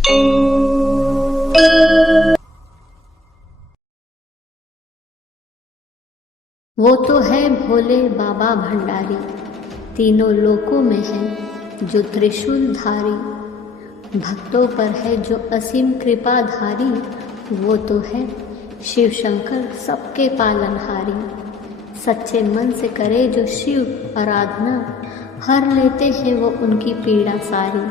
वो तो है भोले बाबा भंडारी, तीनों लोकों में है जो त्रिशूल धारी। भक्तों पर है जो असीम कृपाधारी, वो तो है शिव शंकर सबके पालनहारी। सच्चे मन से करे जो शिव आराधना, हर लेते हैं वो उनकी पीड़ा सारी।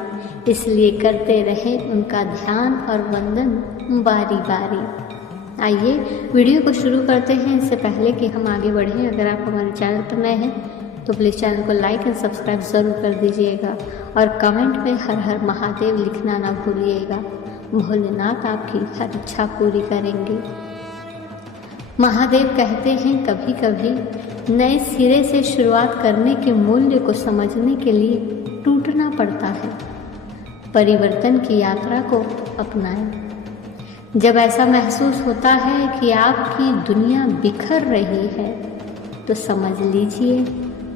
इसलिए करते रहे उनका ध्यान और वंदन बारी बारी। आइए वीडियो को शुरू करते हैं। इससे पहले कि हम आगे बढ़ें, अगर आप हमारे चैनल पर नए हैं तो प्लीज़ चैनल को लाइक एंड सब्सक्राइब ज़रूर कर दीजिएगा और कमेंट में हर हर महादेव लिखना ना भूलिएगा। भोलेनाथ आपकी हर इच्छा पूरी करेंगे। महादेव कहते हैं कभी कभी नए सिरे से शुरुआत करने के मूल्य को समझने के लिए टूटना पड़ता है। परिवर्तन की यात्रा को अपनाएं। जब ऐसा महसूस होता है कि आपकी दुनिया बिखर रही है तो समझ लीजिए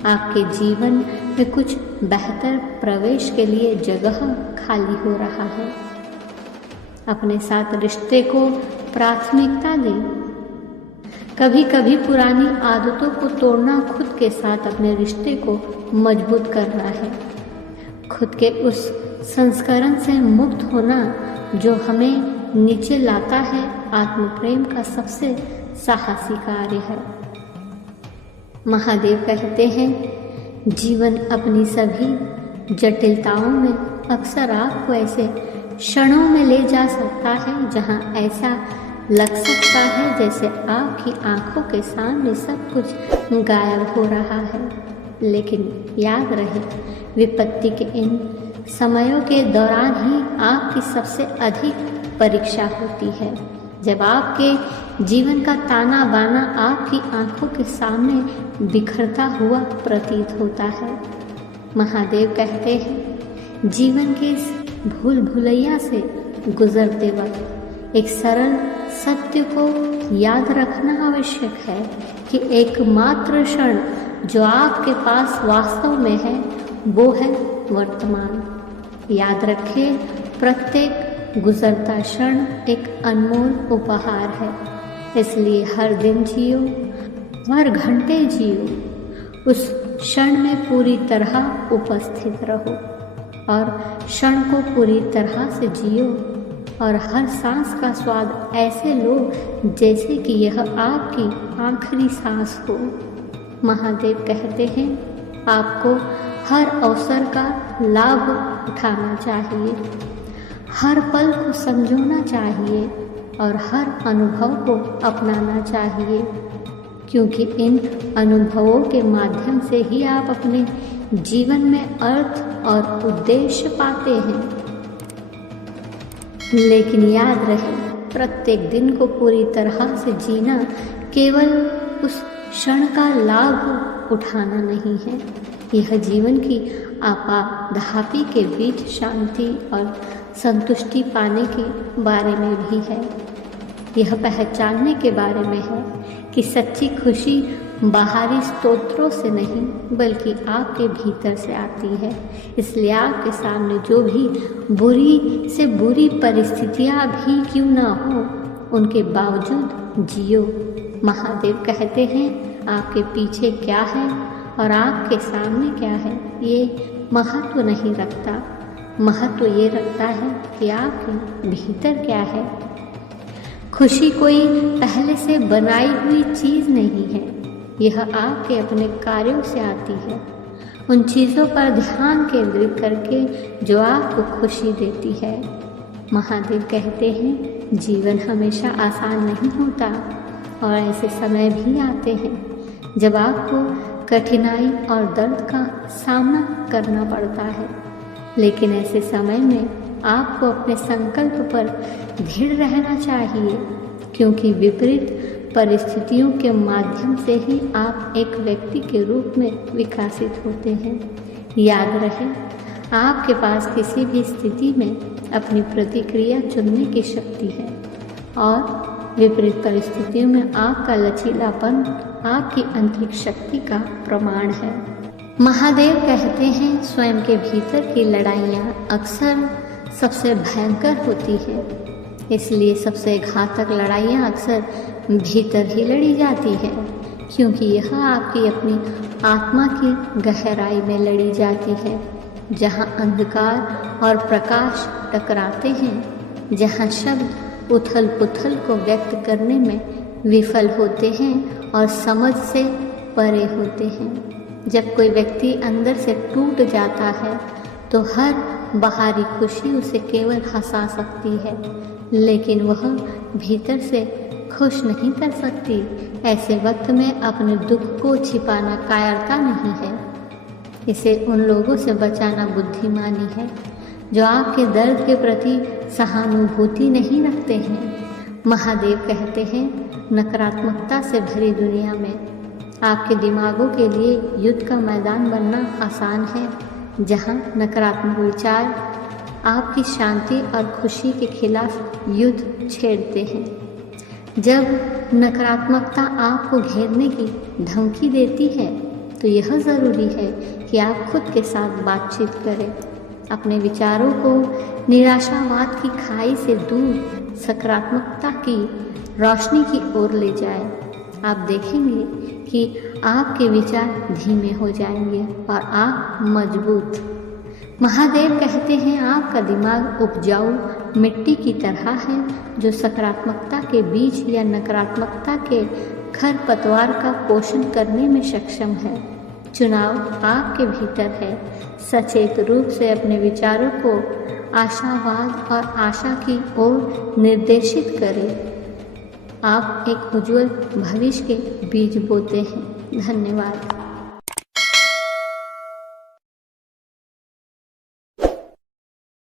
आपके जीवन में कुछ बेहतर प्रवेश के लिए जगह खाली हो रहा है। अपने साथ रिश्ते को प्राथमिकता दें। कभी कभी पुरानी आदतों को तोड़ना खुद के साथ अपने रिश्ते को मजबूत करना है। खुद के उस संस्करण से मुक्त होना जो हमें नीचे लाता है, आत्म प्रेम का सबसे साहसी कार्य है। महादेव कहते हैं जीवन अपनी सभी जटिलताओं में अक्सर आपको ऐसे क्षणों में ले जा सकता है जहां ऐसा लग सकता है जैसे आपकी आंखों के सामने सब कुछ गायब हो रहा है। लेकिन याद रहे, विपत्ति के इन समयों के दौरान ही आपकी सबसे अधिक परीक्षा होती है। जब आपके जीवन का ताना बाना आपकी आंखों के सामने बिखरता हुआ प्रतीत होता है। महादेव कहते हैं जीवन के इस भूल भुलैया से गुजरते वक्त एक सरल सत्य को याद रखना आवश्यक है कि एकमात्र क्षण जो आपके पास वास्तव में है वो है वर्तमान। याद रखें, प्रत्येक गुजरता क्षण एक अनमोल उपहार है। इसलिए हर दिन जियो, हर घंटे जियो, उस क्षण में पूरी तरह उपस्थित रहो और क्षण को पूरी तरह से जियो और हर सांस का स्वाद ऐसे लो जैसे कि यह आपकी आखिरी सांस हो। महादेव कहते हैं आपको हर अवसर का लाभ उठाना चाहिए, हर पल को संजोना चाहिए और हर अनुभव को अपनाना चाहिए, क्योंकि इन अनुभवों के माध्यम से ही आप अपने जीवन में अर्थ और उद्देश्य पाते हैं। लेकिन याद रहे, प्रत्येक दिन को पूरी तरह से जीना केवल उस क्षण का लाभ उठाना नहीं है। यह जीवन की आपाधापी के बीच शांति और संतुष्टि पाने के बारे में भी है। यह पहचानने के बारे में है कि सच्ची खुशी बाहरी स्तोत्रों से नहीं बल्कि आपके भीतर से आती है। इसलिए आपके सामने जो भी बुरी से बुरी परिस्थितियां भी क्यों ना हो, उनके बावजूद जियो। महादेव कहते हैं आपके पीछे क्या है और आपके सामने क्या है ये महत्व नहीं रखता। महत्व ये रखता है कि आपके भीतर क्या है। खुशी कोई पहले से बनाई हुई चीज़ नहीं है, यह आपके अपने कार्यों से आती है। उन चीज़ों पर ध्यान केंद्रित करके जो आपको खुशी देती है। महादेव कहते हैं जीवन हमेशा आसान नहीं होता और ऐसे समय भी आते हैं जब आपको कठिनाई और दर्द का सामना करना पड़ता है। लेकिन ऐसे समय में आपको अपने संकल्प पर दृढ़ रहना चाहिए, क्योंकि विपरीत परिस्थितियों के माध्यम से ही आप एक व्यक्ति के रूप में विकसित होते हैं। याद रहे, आपके पास किसी भी स्थिति में अपनी प्रतिक्रिया चुनने की शक्ति है और विपरीत परिस्थितियों में आपका लचीलापन आपकी आंतरिक शक्ति का प्रमाण है। महादेव कहते हैं स्वयं के भीतर की लड़ाइयाँ अक्सर सबसे भयंकर होती है। इसलिए सबसे घातक लड़ाइयाँ अक्सर भीतर ही लड़ी जाती है, क्योंकि यह आपकी अपनी आत्मा की गहराई में लड़ी जाती है, जहाँ अंधकार और प्रकाश टकराते हैं, जहाँ शब्द उथल पुथल को व्यक्त करने में विफल होते हैं और समझ से परे होते हैं। जब कोई व्यक्ति अंदर से टूट जाता है तो हर बाहरी खुशी उसे केवल हंसा सकती है, लेकिन वह भीतर से खुश नहीं कर सकती। ऐसे वक्त में अपने दुख को छिपाना कायरता नहीं है, इसे उन लोगों से बचाना बुद्धिमानी है जो आपके दर्द के प्रति सहानुभूति नहीं रखते हैं। महादेव कहते हैं, नकारात्मकता से भरी दुनिया में आपके दिमागों के लिए युद्ध का मैदान बनना आसान है, जहां नकारात्मक विचार आपकी शांति और खुशी के खिलाफ युद्ध छेड़ते हैं। जब नकारात्मकता आपको घेरने की धमकी देती है तो यह ज़रूरी है कि आप खुद के साथ बातचीत करें, अपने विचारों को निराशावाद की खाई से दूर सकारात्मकता की रोशनी की ओर ले जाएं। आप देखेंगे कि आपके विचार धीमे हो जाएंगे और आप मजबूत। महादेव कहते हैं, आपका दिमाग उपजाऊ मिट्टी की तरह है जो सकारात्मकता के बीज या नकारात्मकता के खरपतवार का पोषण करने में सक्षम है। चुनाव आपके भीतर है। सचेत रूप से अपने विचारों को आशावाद और आशा की ओर निर्देशित करें। आप एक उज्जवल भविष्य के बीज बोते हैं। धन्यवाद।